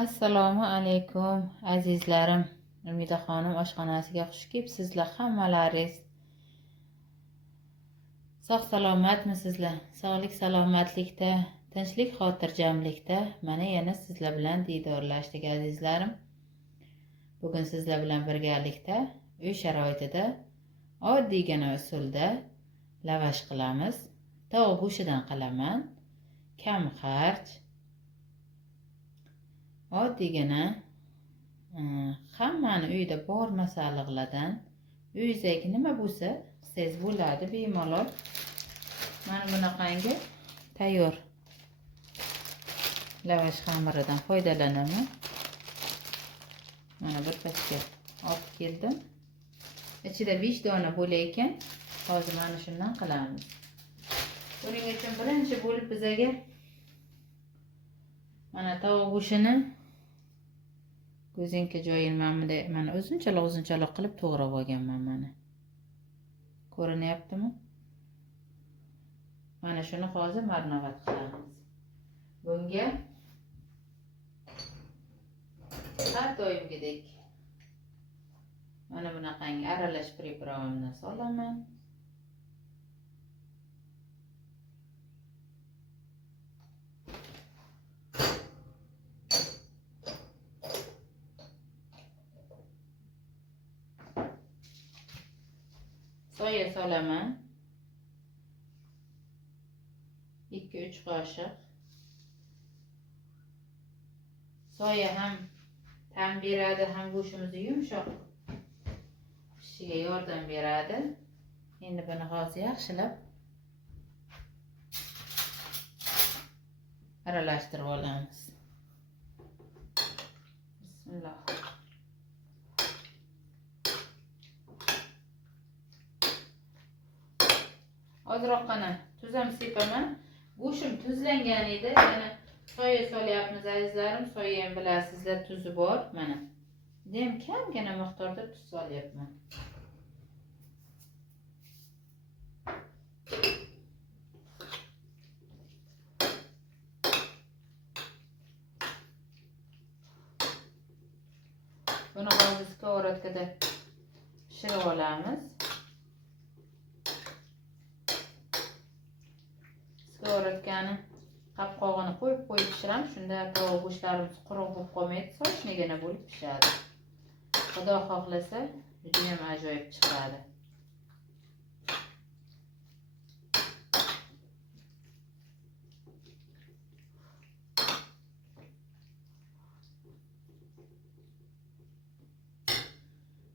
Assalomu alaykum azizlarim. Umidaxonim oshxonasiga xush kelibsizlar. Hammalaringiz sog' salomatmisizlar? Sog'lik salomatlikda, tinchlik xotirjamlikda mana yana sizlar bilan diydorlashdik azizlarim. Bugun sizlar bilan birgalikda uy sharoitida oddiygina usulda lavash qilamiz. Tovuq go'shtidan qilaman. Kam xarj. Oddiygina hammani uyida bor masalliqlardan uyingizdagi nima bo'lsa qilsangiz bo'ladi bemalol. Mana bunaqangi tayyor lavash xamiridan foydalanaman. Mana bir pachka olib keldim. Ichida 5 dona bo'lar ekan. Hozir mana shundan qilamiz. Buning uchun birinchi bo'lib bizaga mana tovuq go'shtini ko'zinka joyini mana uzunchaloq qilib to'g'rab olganman mana. Ko'rinyaptimi? Mana shuni hozir marinovat qilamiz. Bunga har doimgidek mana bunaqangi aralash pripravamni solaman. Soya solaman. 2-3 qoshiq. Soya ham ta'm beradi, ham go'shtimizni yumshoq pishishiga yordam beradi. Endi buni hozir yaxshilab aralashtirib olamiz. Bismillah. Ozroqgina tuz ham sepaman. Go'shtim tuzlangan edi. Yana soya solyapmiz azizlarim. Soya ham bilasizlar, tuzi bor. Mana. Dem kamgina miqdorda tuz solyapman. Buni hozir skоворodkada pishirib olamiz. Skоворodkani qopqog'ini qo'yib pishiramiz. Shunda tovuq go'shtlarimiz quruq bo'lib qolmaydi, sochnigina bo'lib pishadi. Xudo xohlasa, juda ham ajoyib chiqadi.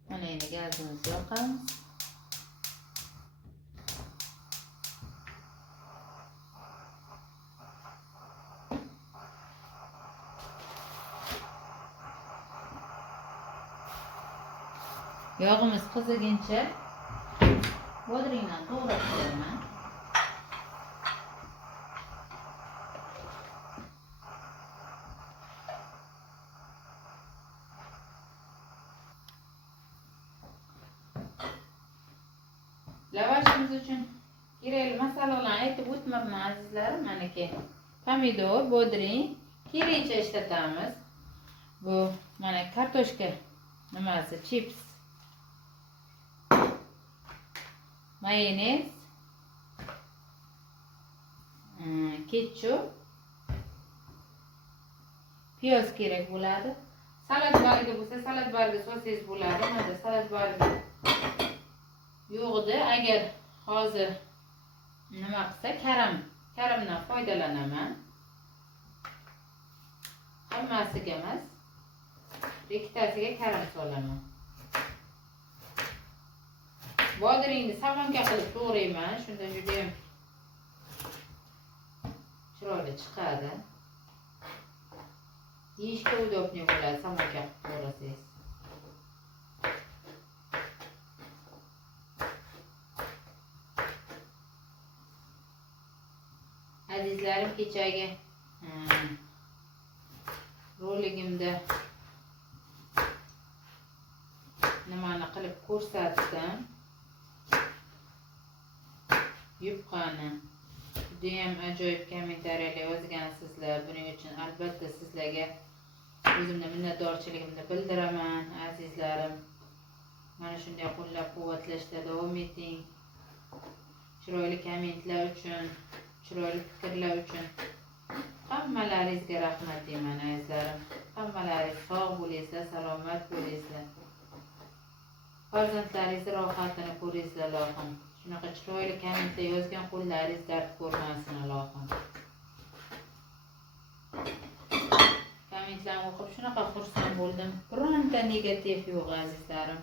Mana endi gazimizni yoqamiz. Yog'imiz qiziguncha bodringdan to'g'rab qo'yaman. Lavashimiz uchun kerakli masalliqlarni aytib o'tmoqman azizlarim. Manaki pomidor, bodring, kerakcha ishlatamiz. Bu mana kartoshka nimasi, chips, mayonez, ketchup, piyoz kerak bo'ladi. Salat bargi bo'lsa, salat bargi solsangiz bo'ladi. Mana salat bargi yo'qdi. Agar hozir nima qilsa, karamdan foydalanaman. Hammasiga emas, ikkitasiga karam solaman. Bodringni samonka qilib to'g'rayman. Shunda juda ham chiroyli chiqadi. Yeyishga udobniy bo'ladi samonka qilib to'g'rasangiz. Azizlarim, kechagi roligimda nimani qilib ko'rsatdim. Yupqani judayam ajoyib kommentariyalar yozgansizlar. Buning uchun albatta sizlarga o'zimga minnatdorchiligimni bildiraman azizlarim. Mana shunday qo'llab-quvvatlashda davom eting. Chiroyli kommentlar uchun, chiroyli fikrlar uchun hammalaringizga rahmat deyman azizlarim. Hammalaringiz sog' bo'linglar, salomat bo'linglar. Farzandlaringiz rohatini ko'ringlar Allohim. Shunaqa chiroyli kommentlar yozgan qo'llaringiz dard ko'rmasin Allohim. Kommentlarni o'qib shunaqa xursand bo'ldim. Bironta negativ yo'q azizlarim.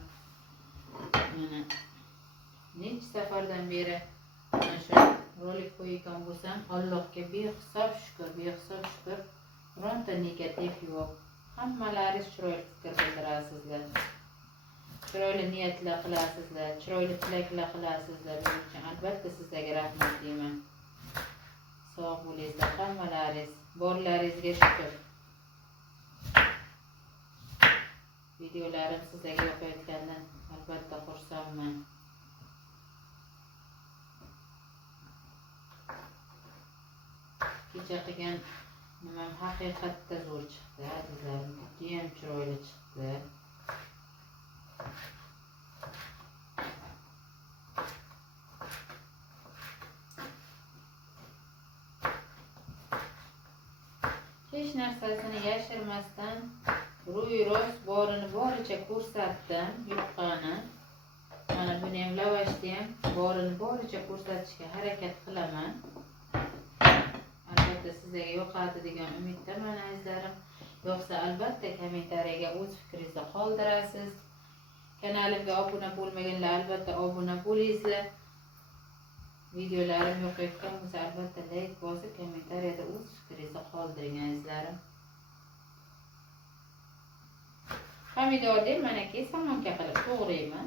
Mana necha safardan beri mana shu rolik qo'ygan bo'lsam, Allohga behisob shukr. Bironta negativ yo'q. Hammalaringiz chiroyli fikr bildirasizlar. Chiroyli niyatlar qilasizlar, chiroyli tilaklar qilasizlar. Buning uchun albatta sizlarga rahmat deyman. Sog' bo'linglar hammalaringiz. Borlaringizga shukr. Videolarim sizlarga yoqayotganidan albatta xursandman. Kecha qilgan nimam haqiqatda zo'r chiqdi azizlarim. Judayam chiroyli chiqdi. Hech narsasini yashirmasdan ro'y rost borini boricha ko'rsatdim, yuqqani. Mana buni ham lavashni ham borini boricha ko'rsatishga harakat qilaman. Albatta sizlarga yoqadi degan umiddaman azizlarim. Yo'qsa albatta kommentariyaga o'z fikringizni qoldirasiz. Kanalimga obuna bo'lmaganlar albatta obuna bo'linglar. Videolarim yoqayotgan bo'lsa albatta like bosib kommentariyada o'z fikringizni qoldiring azizlarim. Pomidorni mana ki somonga qilib to'g'rayman.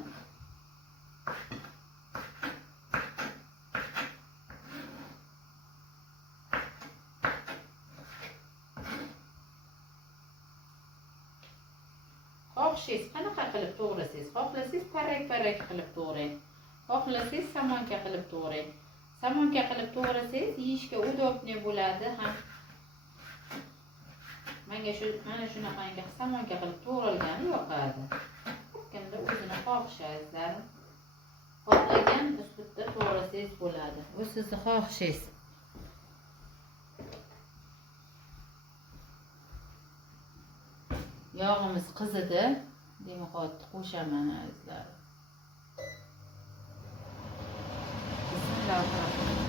Xohlashingiz qanaqa qilib to'g'rasangiz, xohlasangiz parak qilib to'g'rang. Xohlasangiz somonga qilib to'g'rang. Somonga qilib to'g'rasangiz yeyishga udobniy bo'ladi ham. Menga mana shunaqangi somonga qilib to'g'ralgani yoqadi. Kimda o'zini xohishi azizlarim. Xohlagan uslubda to'g'rasangiz bo'ladi. Bu sizning xohishingiz. Yog'imiz qizidi. Demak, qo'shaman azizlarim. Bismillahirrohmanirrohim.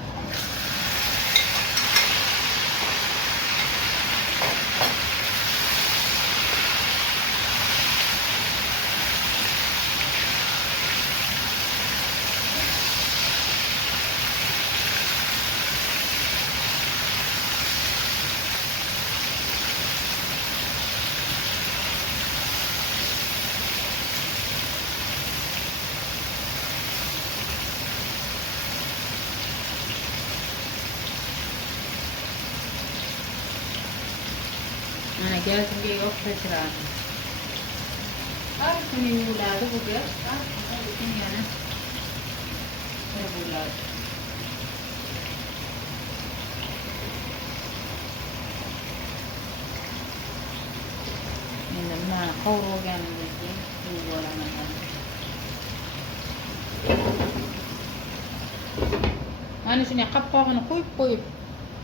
Mana gazimga yo'q sachiradi. Har kuni yuviladi bu gaz. Har kuni yana bo'ladi. Endi mana qovurganimdan keyin yuvib olaman. Mana shunday qopqog'ini qo'yib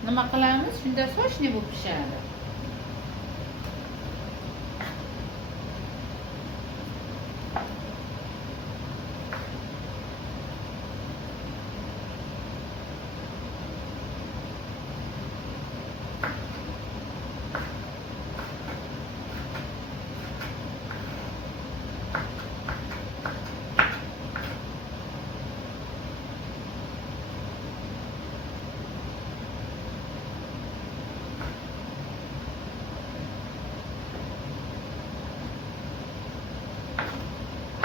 nima qilamiz? Shunda sochni bo'lib pishadi.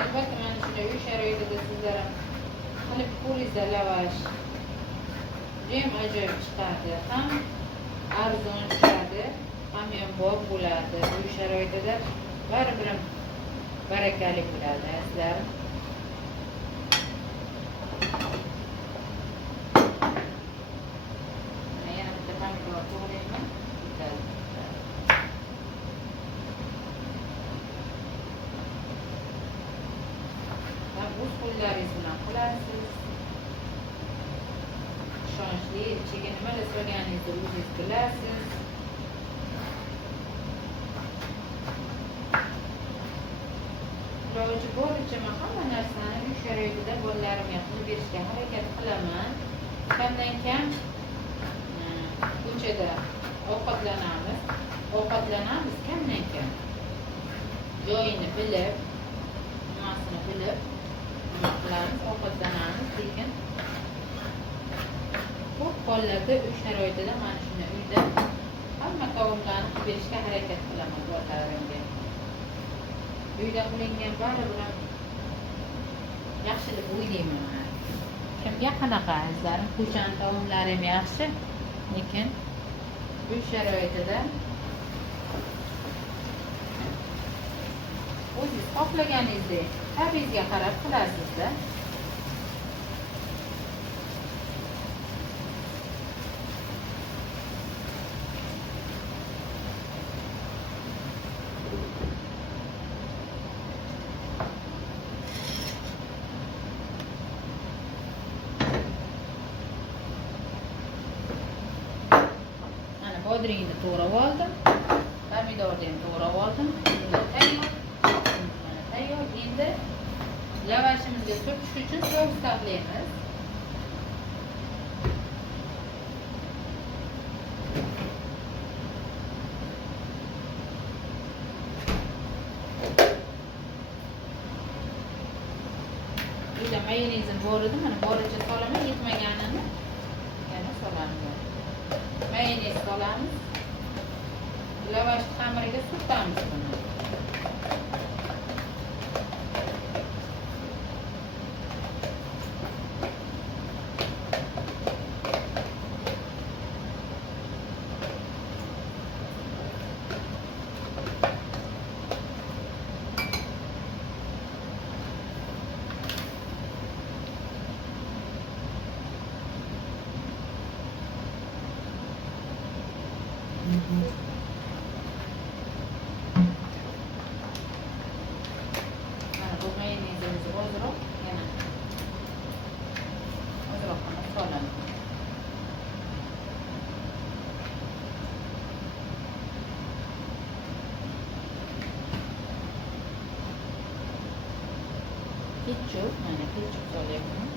Albatta mana shunday uy sharoitida sizlar qilib ko'ringlar lavash. Judayam ajoyib chiqadi. Ham arzon chiqadi, ham bor bo'ladi. Uy sharoitida baribir barakali bo'ladi azizlarim. Yana bitta pomidor to'g'rayman. ichiga nimalar solganingizni o'zingiz bilasiz. Iloji boricha men hamma narsani uy sharoitida bolalarimga qilib berishga harakat qilaman. Kamdan kam ko'chada ovqatlanamiz kamdan kam. Joyini bilib, nimasini bilib nima qilamiz, ovqatlanamiz, lekin ko'p hollarda uy sharoitida mana shunday uyda hamma taomlarni qilib berishga harakat qilaman bolalarimga. Uyda qilingan bari bilan yaxshi deb o'ylayman. Kimga qanaqa azizlarim, ko'chani taomlari ham yaxshi, lekin uy sharoitida o'zingiz xohlaganingizdek ta'bingizga qarab qilasizda. Bodringni to'g'rab oldim, pomidorni ham to'g'rab oldim. Tayyor. Endi lavashimizga surtish uchun sous tayyorlaymiz. Uyda mayonezim bor edi, mana boricha solaman, yetmaganini yana solamiz. Mayonez solamiz. Lavash xamiriga surtamiz buni. Mana bu mayonezimizni ozroq yana ozroqgina solamiz. Ketchup, mana ketchup solyapman.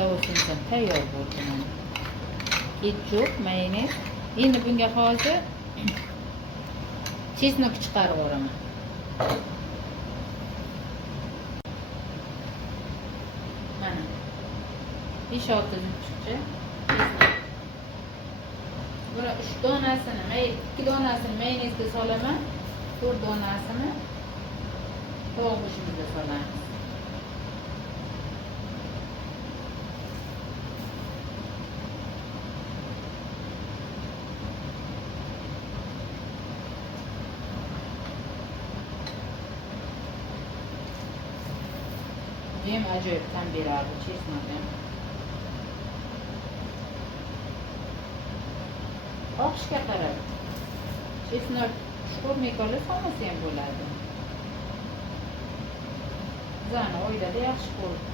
Sousimiz ham tayyor bo'ldi. Ketchup, mayonez. Endi bunga hozir chesnok chiqarib yuboraman. Mana 5-6 zumchicha chesnok. Buni 3 donasini, 2 donasini mayonezga solaman, 4 donasini tovuq go'shtimizga solamiz. Hem ajoyib ta'm beradi chesnok ham. Oqishga qarab. Chesnok sho'rmay qolsa solmasa ham bo'ladi. Bizani oilada yaxshi ko'rib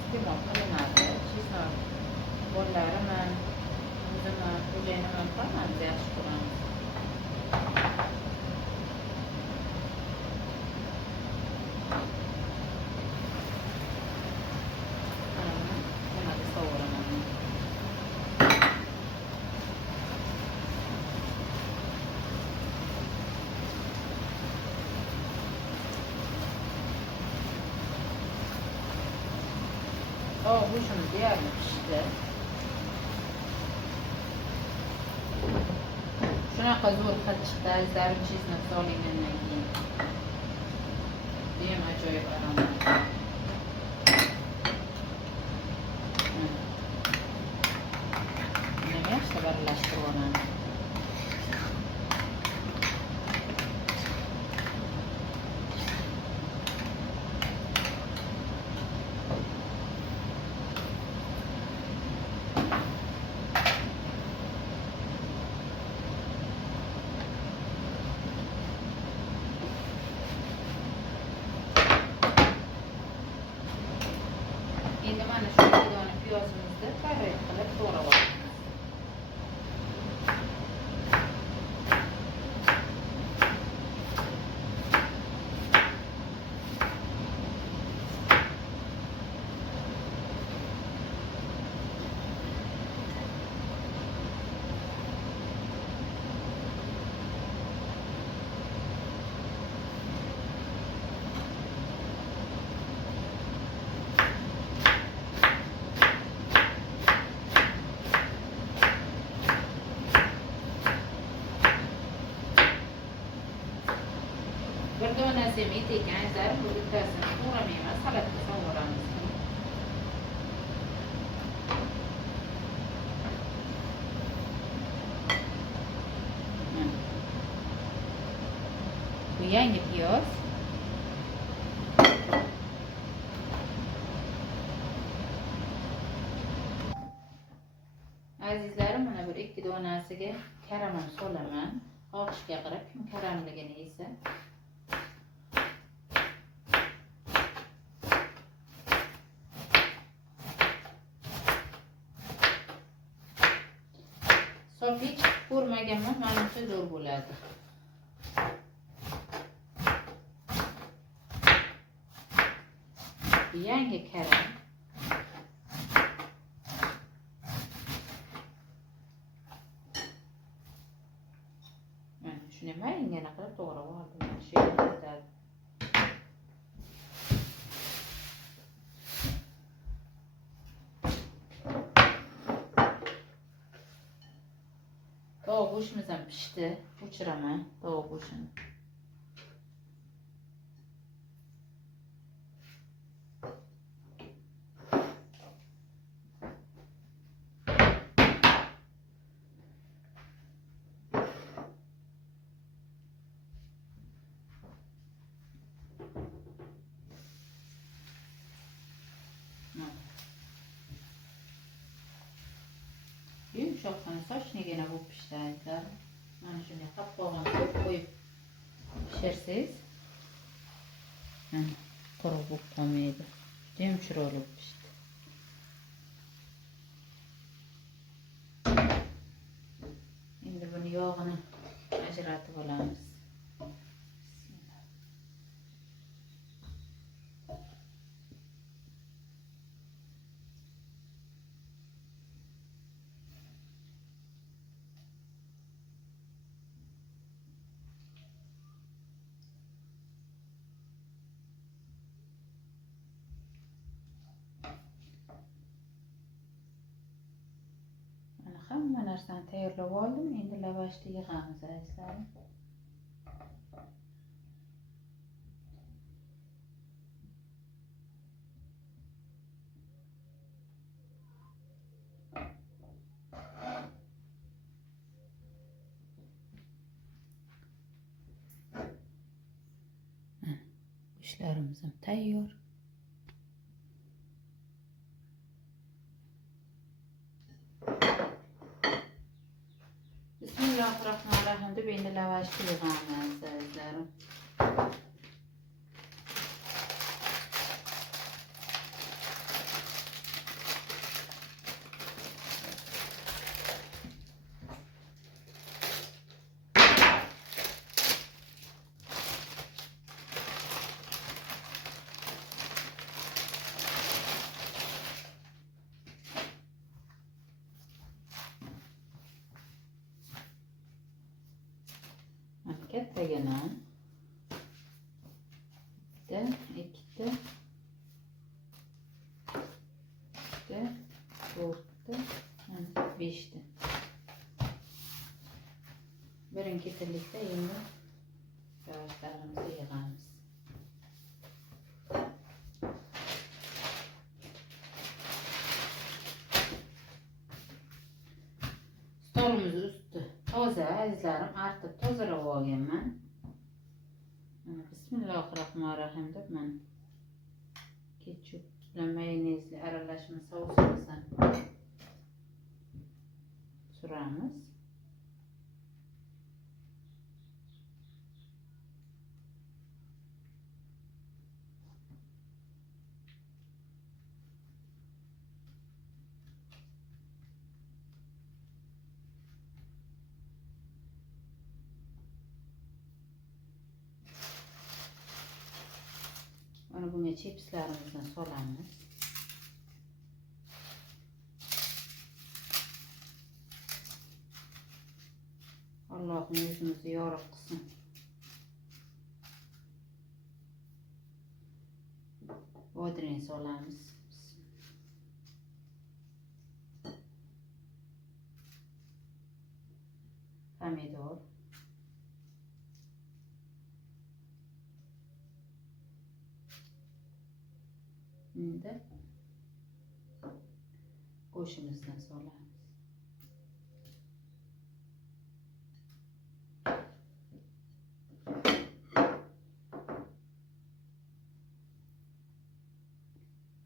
iste'mol qilinadi. Chesnok bolalarim ham, o'zim ham, xo'jayinim ham hammamiz yaxshi ko'ramiz. Go'shtimiz deyarli pishdi. Shunaqa zo'r hid chiqdi azizlarim, cheznab solingandan keyin. Judayam ajoyib aromat. Buni yaxshi birlashtirib olamiz. Endi mana shu ikki dona piyozimizni parret qilib to'g'rab olamiz. Bir donasi yemay tekan azizlarim, bu bittasini to'g'ramay emas, salatga sovuramiz. Bu yangi piyoz. Azizlarim, mana bir ikki donasiga karamel solaman. Xohishga qarab kim karamligini yesa. Sop hech ko'rmaganman, menimcha zo'r bo'ladi. Yangi karam. Mana shuni mayingina qilib to'g'rab oldim. Shu yerda tovuq go'shtimiz ham pishdi. O'chiraman tovuq go'shtini. Yumshoqqina sochnigina bo'lib pishdi azizlar. Mana shunday qopqog'ini qo'yib pishirsangiz, quruq bo'lib qolmaydi. Judayam chiroyli bo'lib pishdi. Endi buni yog'ini ajratib olamiz. Hamma narsani tayyorlab oldim. Endi lavashni yig'amiz azizlarim. Go'shtlarimiz ham tayyor. Bismillahirrahmanirrahim deb endi lavashni yig'amiz azizlarim. Kattagina bitta, ikkita, to'rtta, beshta. birin ketirlikte endi lavaşlarimizni yig'amiz. Stolimiz üstü toza azizlarim, artık tozalab olganman. Bismillahirrahmanirrahim deb mana ketchup bilan mayonezli aralashma sousimizni suramiz. Mana bunga chipslarimizni solamiz. Allohim yuzimizni yorug' qilsin. Bodring solamiz. Pomidor. Endi go'shtimizni solamiz.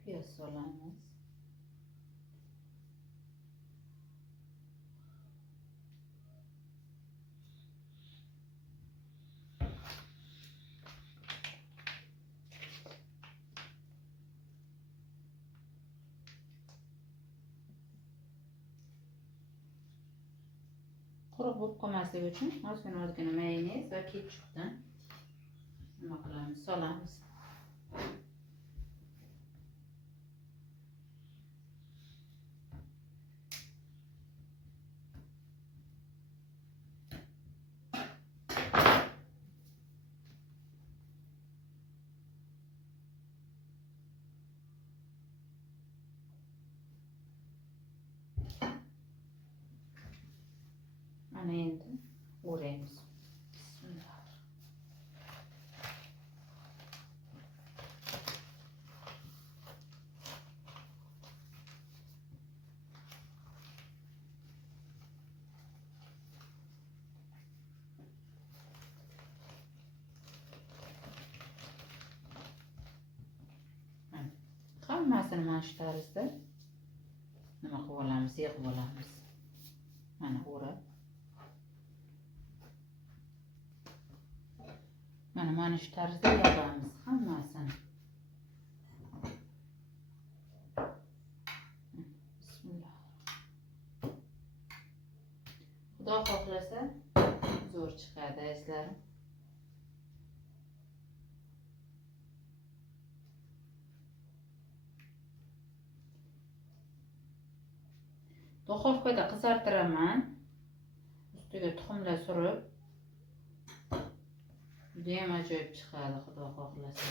Piyoz solamiz. Quruq bo'lib qolmasligi uchun ozgina mayonez va ketchupdan nima qilamiz? Solamiz. Mana endi o'raymiz. Bismillah. Hammasini mana shu tarzda nima qilib olamiz, yig'ib olamiz. Mana o'rab. Mana shu tarzda yig'amiz hammasini. Bismillah. Xudo xohlasa zo'r chiqadi azizlarim. Duxovkada qizartiraman. Ustiga tuxumlar surib, judayam ajoyib chiqadi xudo xohlasa.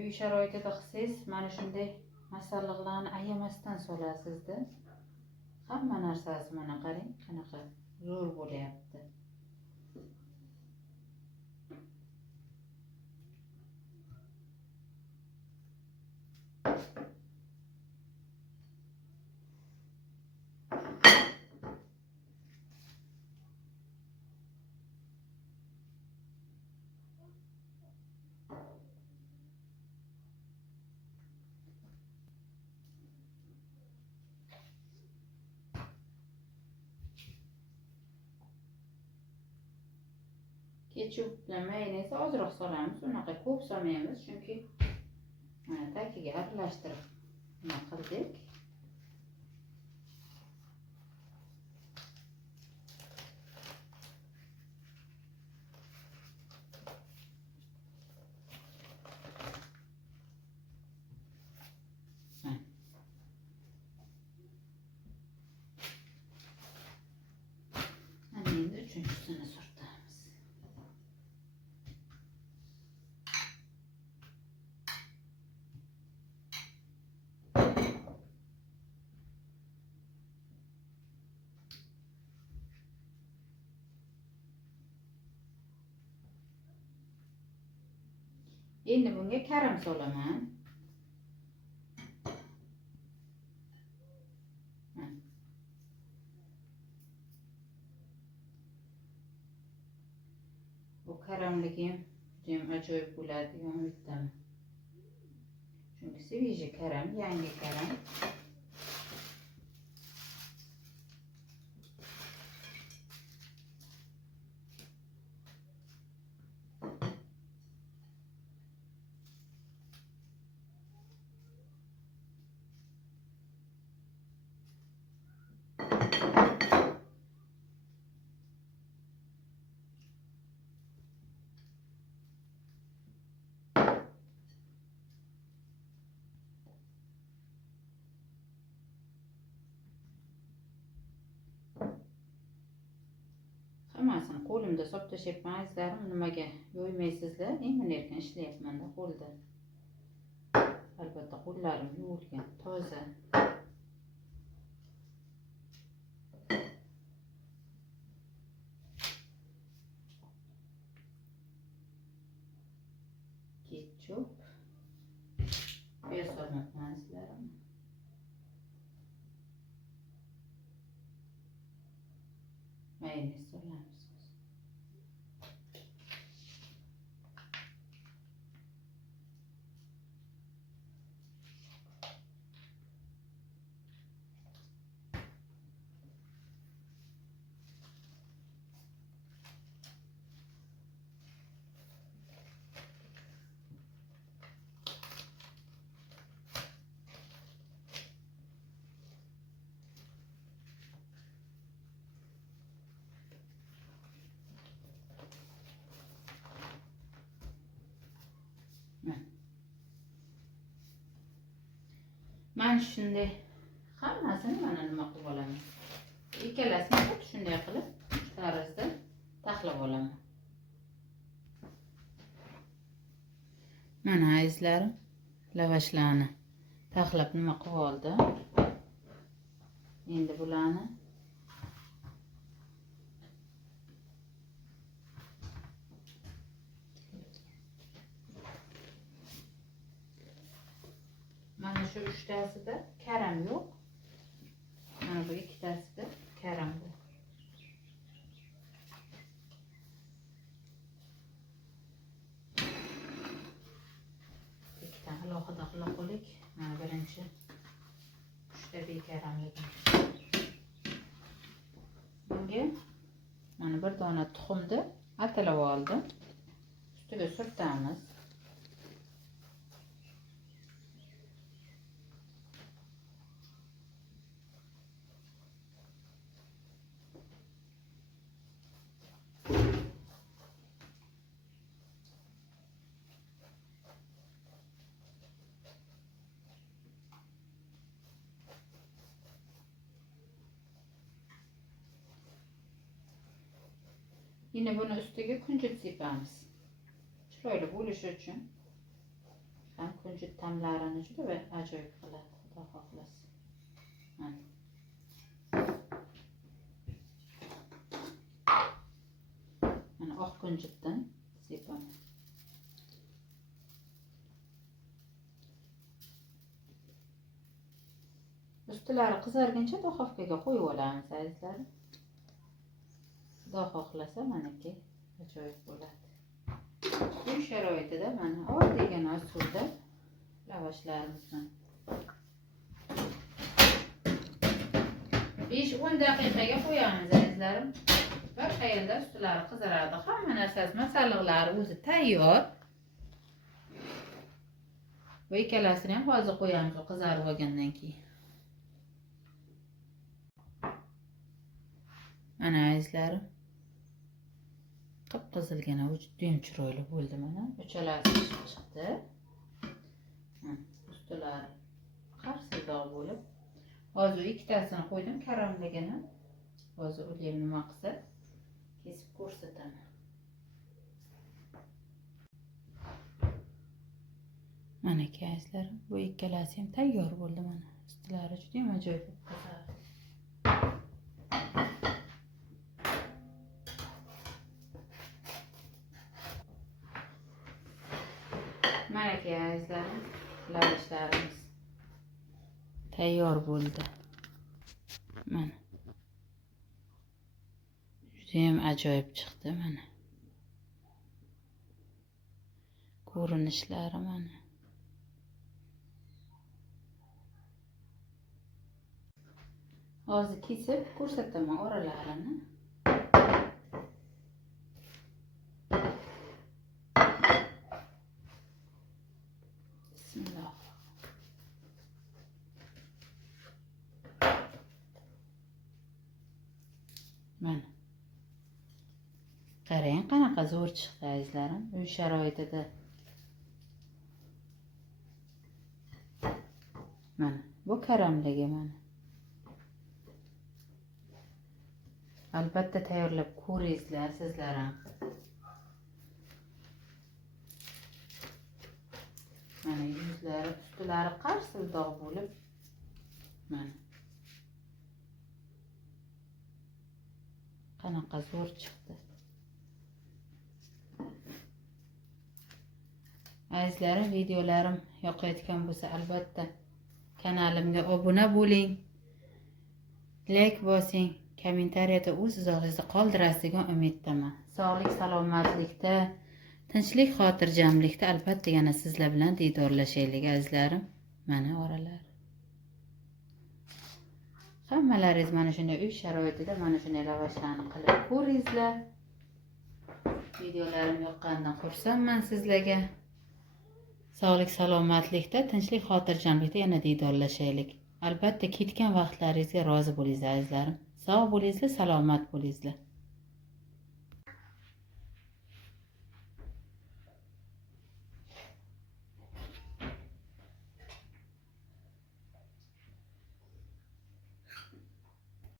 Uy sharoitida qilsangiz mana shunday masalliqlarni ayamasdan solasizda. Hamma narsasi mana qarang, qanaqa zo'r bo'lyapti. Ketchup bilan mayonez ozroq solamiz, unaqa ko'p solmaymiz, chunki mana tagiga aralashtirib nima qildik. Endi bunga karam solaman. Bu karamligi ham ajoyib bo'ladi, umiddaman. Chunki sveji karam, yangi karam. Hammasini qo'limda solib tashyapman azizlarim. Nimaga yo'ymaysizlar? Men erkin ishlayapman-da qo'lda. Albatta qo'llarim yuvilgan, toza. Ketchup. Bu yerga solmoqman azizlarim. Mayonez solamiz. Mana shunday hammasini mana nima qilib olaman. Ikkalasini xuddi shunday qilib tarzda taxlab olaman. Mana azizlarim, lavashlarni taxlab nima qilib oldim. Endi bularni mana shu uchtasida karam yo'q. Mana bu ikkitasida karam bor. Ikkita alohida qilib qo'ydik. Mana birinchi uchta bekaramligi. Bunga mana bir dona tuxumni atalab oldim. Ustiga surtamiz. Yine bunu üstüge kunjut sepamiz. Chiroyli bo'lishi uchun. Ham kunjut ta'mlarini juda va ajoyib qiladi, xudo xohlasa. Mana oq kunjutdan sepaman. Ustilari qizarguncha duxovkaga qo'yib olamiz azizlarim. Xudo xohlasa maniki ajoyib bo'ladi. Uy sharoitida mana oddiygina usulda lavashlarimizni 5-10 daqiqaga qo'yamiz azizlarim. Bir qayerda ustilari qizaradi. Hamma narsasi, masalliqlari o'zi tayyor. Va ikkalasini ham hozir qo'yamiz qizarib olgandan keyin. Mana azizlarim, qip-qizilgina judayam chiroyli bo'ldi mana. Uchalasi chiqdi. Ustilari qarsildoq bo'lib. Hozir ikkitasini qo'ydim karamligini. Hozir ular nima qilsa kesib ko'rsataman. Mana azizlarim, bu ikkalasi ham tayyor bo'ldi mana. Ustilari juda ham ajoyib qizardi. tayyor bo'ldi. Mana. Judayam ajoyib chiqdi mana. Ko'rinishlari mana. Hozir kesib ko'rsataman oralarini. Bismillah. Mana. Qarang qanaqa zo'r chiqdi azizlarim. Uy sharoitida. Mana, bu karamligi mana. Albatta tayyorlab ko'ringizlar sizlar ham. Mana yuzlari, ustilari qarsildoq bo'lib. Mana. Qanaqa zo'r chiqdi. Azizlarim, videolarim yoqayotgan bo'lsa albatta kanalimga obuna bo'ling. Like bosing, kommentariyada o'z izohingizni qoldirasiz degan umiddaman. Sog'lik, salomatlikda, tinchlik, xotirjamlikda albatta yana sizlar bilan diydorlashaylik azizlarim. Mana oralar. Hammalaringiz mana shunday uy sharoitida mana shunday lavashlarni qilib ko'ringizlar. Videolarim yoqqanidan xursandman sizlarga. Sog'lik, salomatlikda, tinchlik, xotirjamlikda yana diydorlashaylik. Albatta ketgan vaqtlaringizga rozi bo'lingizlar azizlarim. Sog' bo'lingizlar, salomat bo'lingizlar.